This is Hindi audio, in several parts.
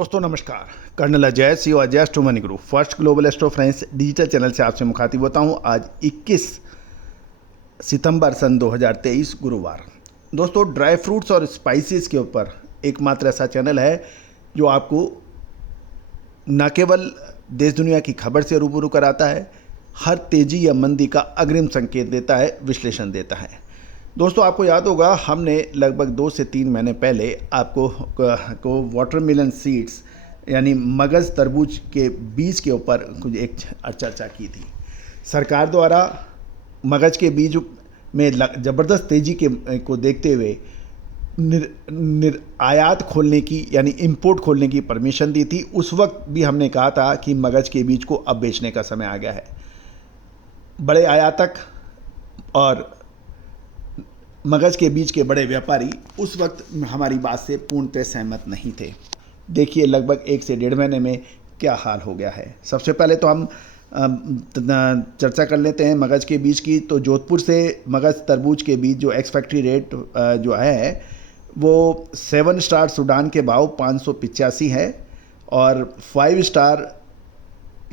दोस्तों नमस्कार। Colonel Ajay C Ajay astro money group first global astro friends digital channel से आपसे मुखातिब होता हूं। आज 21 सितंबर सन 2023 गुरुवार। दोस्तों ड्राई फ्रूट्स और स्पाइसेस के ऊपर एकमात्र ऐसा चैनल है जो आपको न केवल देश दुनिया की खबर से रूबरू कराता है, हर तेजी या मंदी का अग्रिम संकेत देता है, विश्लेषण देता है। दोस्तों आपको याद होगा हमने लगभग 2 से 3 महीने पहले आपको वाटरमेलन सीड्स यानी मगज़ तरबूज के बीज के ऊपर कुछ एक चर्चा की थी। सरकार द्वारा मगज़ के बीज में ज़बरदस्त तेज़ी को देखते हुए आयात खोलने की यानी इंपोर्ट खोलने की परमिशन दी थी। उस वक्त भी हमने कहा था कि मगज़ के बीज को अब बेचने का समय आ गया है। बड़े आयातक और मगज़ के बीज के बड़े व्यापारी उस वक्त हमारी बात से पूर्णतः सहमत नहीं थे। देखिए लगभग 1 से 1.5 महीने में क्या हाल हो गया है। सबसे पहले तो हम चर्चा कर लेते हैं मगज़ के बीज की। तो जोधपुर से मगज़ तरबूज के बीज जो एक्स फैक्ट्री रेट जो है वो 7 स्टार सूडान के भाव 585 है और 5 स्टार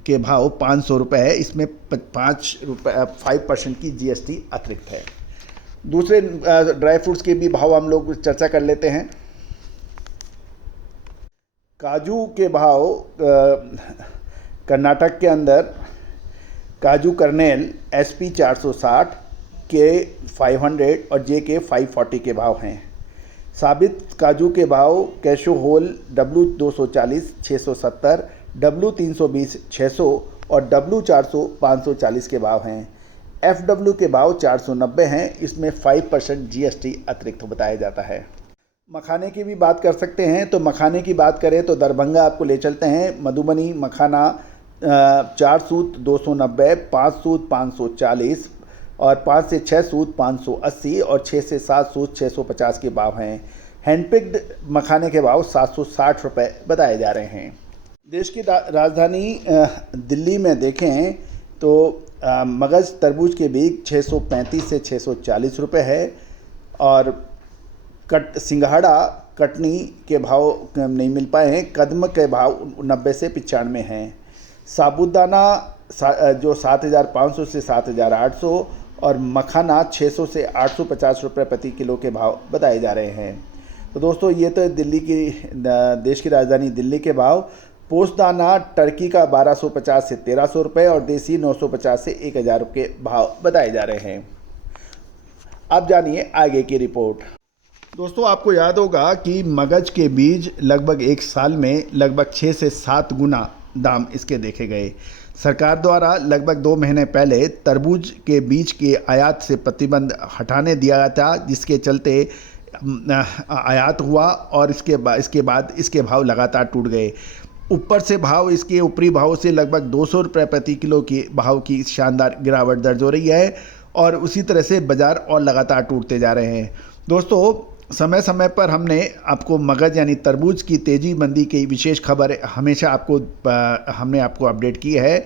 के भाव 500 रुपये है। इसमें 5% की GST अतिरिक्त है। दूसरे ड्राई फ्रूट्स के भी भाव हम लोग चर्चा कर लेते हैं। काजू के भाव कर्नाटक के अंदर काजू कर्नेल SP 460 के 500 और JK 540 के भाव हैं। साबित काजू के भाव कैशो होल W 240 670, W 320 600 और W 400 540 के भाव हैं। FW के भाव 490 हैं। इसमें 5% GST अतिरिक्त बताया जाता है। मखाने की भी बात कर सकते हैं। तो मखाने की बात करें तो दरभंगा आपको ले चलते हैं। मधुबनी मखाना 4 सूत 290, 5 सूत 540 और 5 से 6 सूत 580 और 6 से 7 सूत 650 के भाव हैं। हैंडपिक्ड मखाने के भाव 760 रुपये बताए जा रहे हैं। देश की राजधानी दिल्ली में देखें तो मगज़ तरबूज के बीज 635 से 640 रुपये है और सिंघाड़ा कटनी के भाव नहीं मिल पाए हैं। कदम के भाव 90 से 95 हैं। साबूदाना जो 7,500 से 7,800 और मखाना 600 से 850 रुपये प्रति किलो के भाव बताए जा रहे हैं। तो दोस्तों ये तो दिल्ली की देश की राजधानी दिल्ली के भाव। पोस्तदाना टर्की का 1250 से 1300 रुपये और देसी 950 से 1000 रुपये भाव बताए जा रहे हैं। अब जानिए आगे की रिपोर्ट। दोस्तों आपको याद होगा कि मगज़ के बीज लगभग 1 साल में लगभग 6 से 7 गुना दाम इसके देखे गए। सरकार द्वारा लगभग 2 महीने पहले तरबूज के बीज के आयात से प्रतिबंध हटाने दिया था, जिसके चलते आयात हुआ और इसके बाद इसके भाव लगातार टूट गए। ऊपर से भाव इसके ऊपरी भाव से लगभग 200 रुपये प्रति किलो के भाव की शानदार गिरावट दर्ज हो रही है और उसी तरह से बाज़ार और लगातार टूटते जा रहे हैं। दोस्तों समय समय पर हमने आपको मगज़ यानी तरबूज की तेज़ी मंदी की विशेष खबर हमेशा हमने आपको अपडेट की है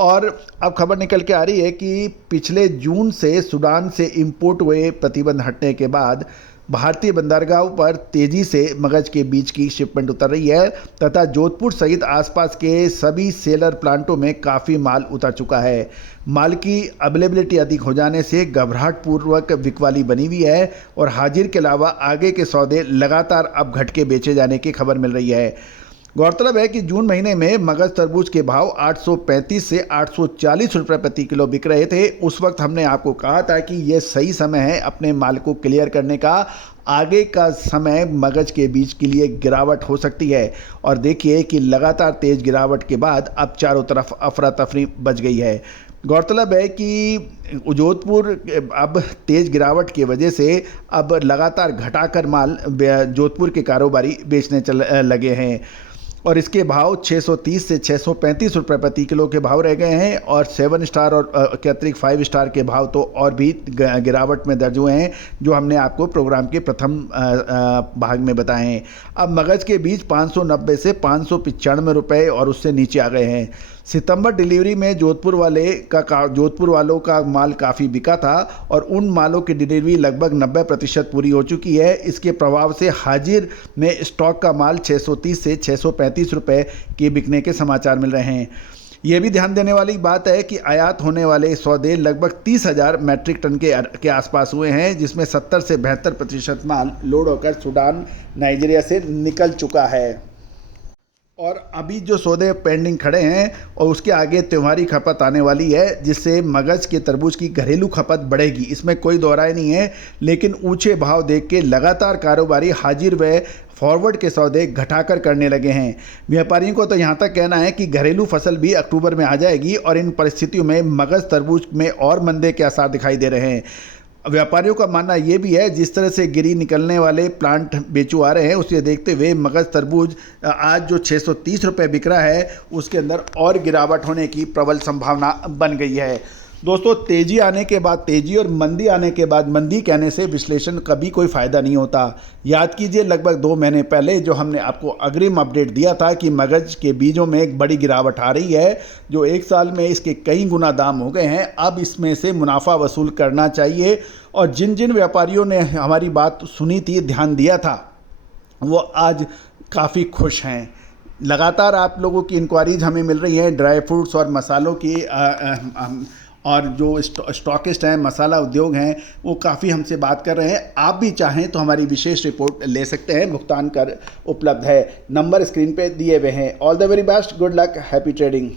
और अब खबर निकल के आ रही है कि पिछले जून से सूडान से इंपोर्ट हुए प्रतिबंध हटने के बाद भारतीय बंदरगाहों पर तेज़ी से मगज़ के बीज की शिपमेंट उतर रही है तथा जोधपुर सहित आसपास के सभी सेलर प्लांटों में काफ़ी माल उतर चुका है। माल की अवेलेबिलिटी अधिक हो जाने से घबराहट पूर्वक बिकवाली बनी हुई है और हाजिर के अलावा आगे के सौदे लगातार अब घट के बेचे जाने की खबर मिल रही है। गौरतलब है कि जून महीने में मगज़ तरबूज के भाव 835 से 840 रुपये प्रति किलो बिक रहे थे। उस वक्त हमने आपको कहा था कि यह सही समय है अपने माल को क्लियर करने का। आगे का समय मगज़ के बीज के लिए गिरावट हो सकती है और देखिए कि लगातार तेज़ गिरावट के बाद अब चारों तरफ अफरा तफरी बच गई है। गौरतलब है कि जोधपुर अब तेज़ गिरावट की वजह से अब लगातार घटाकर माल जोधपुर के कारोबारी बेचने लगे हैं और इसके भाव 630 से 635 रुपये प्रति किलो के भाव रह गए हैं और 7 स्टार और के अतिरिक्त 5 स्टार के भाव तो और भी गिरावट में दर्ज हुए हैं, जो हमने आपको प्रोग्राम के प्रथम भाग में बताए हैं। अब मगज़ के बीज 590 से 595 रुपये और उससे नीचे आ गए हैं। सितंबर डिलीवरी में जोधपुर वालों का माल काफ़ी बिका था और उन मालों की डिलीवरी लगभग 90% पूरी हो चुकी है। इसके प्रभाव से हाजिर में स्टॉक का माल 630 से 635 रुपए के बिकने के समाचार मिल रहे हैं। ये भी ध्यान देने वाली बात है कि आयात होने वाले सौदे लगभग 30,000 मैट्रिक टन के आसपास हुए हैं, जिसमें 70 से 72% माल लोड होकर सूडान, नाइजीरिया से निकल चुका है। और अभी जो सौदे पेंडिंग खड़े हैं और उसके आगे त्योहारी खपत आने वाली है, जिससे मगज़ के तरबूज की घरेलू खपत बढ़ेगी, इसमें कोई दो राय नहीं है। लेकिन ऊंचे भाव देख के लगातार कारोबारी हाजिर व फॉरवर्ड के सौदे घटाकर करने लगे हैं। व्यापारियों को तो यहाँ तक कहना है कि घरेलू फसल भी अक्टूबर में आ जाएगी और इन परिस्थितियों में मगज़ तरबूज में और मंदे के आसार दिखाई दे रहे हैं। व्यापारियों का मानना ये भी है, जिस तरह से गिरी निकलने वाले प्लांट बेचू आ रहे हैं, उसे देखते हुए मगज़ तरबूज आज जो 630 रुपये बिक रहा है, उसके अंदर और गिरावट होने की प्रबल संभावना बन गई है। दोस्तों, तेज़ी आने के बाद तेज़ी और मंदी आने के बाद मंदी कहने से विश्लेषण कभी कोई फ़ायदा नहीं होता। याद कीजिए, लगभग 2 महीने पहले जो हमने आपको अग्रिम अपडेट दिया था कि मगज़ के बीजों में एक बड़ी गिरावट आ रही है, जो 1 साल में इसके कई गुना दाम हो गए हैं। अब इसमें से मुनाफा वसूल करना चाहिए और जिन जिन व्यापारियों ने हमारी बात सुनी थी, ध्यान दिया था, वो आज काफ़ी खुश हैं। लगातार आप लोगों की इंक्वायरीज हमें मिल रही हैं ड्राई फ्रूट्स और मसालों की, और जो स्टॉकिस्ट हैं, मसाला उद्योग हैं, वो काफ़ी हमसे बात कर रहे हैं। आप भी चाहें तो हमारी विशेष रिपोर्ट ले सकते हैं, भुगतान कर उपलब्ध है। नंबर स्क्रीन पे दिए हुए हैं। All the very best, good luck, happy trading.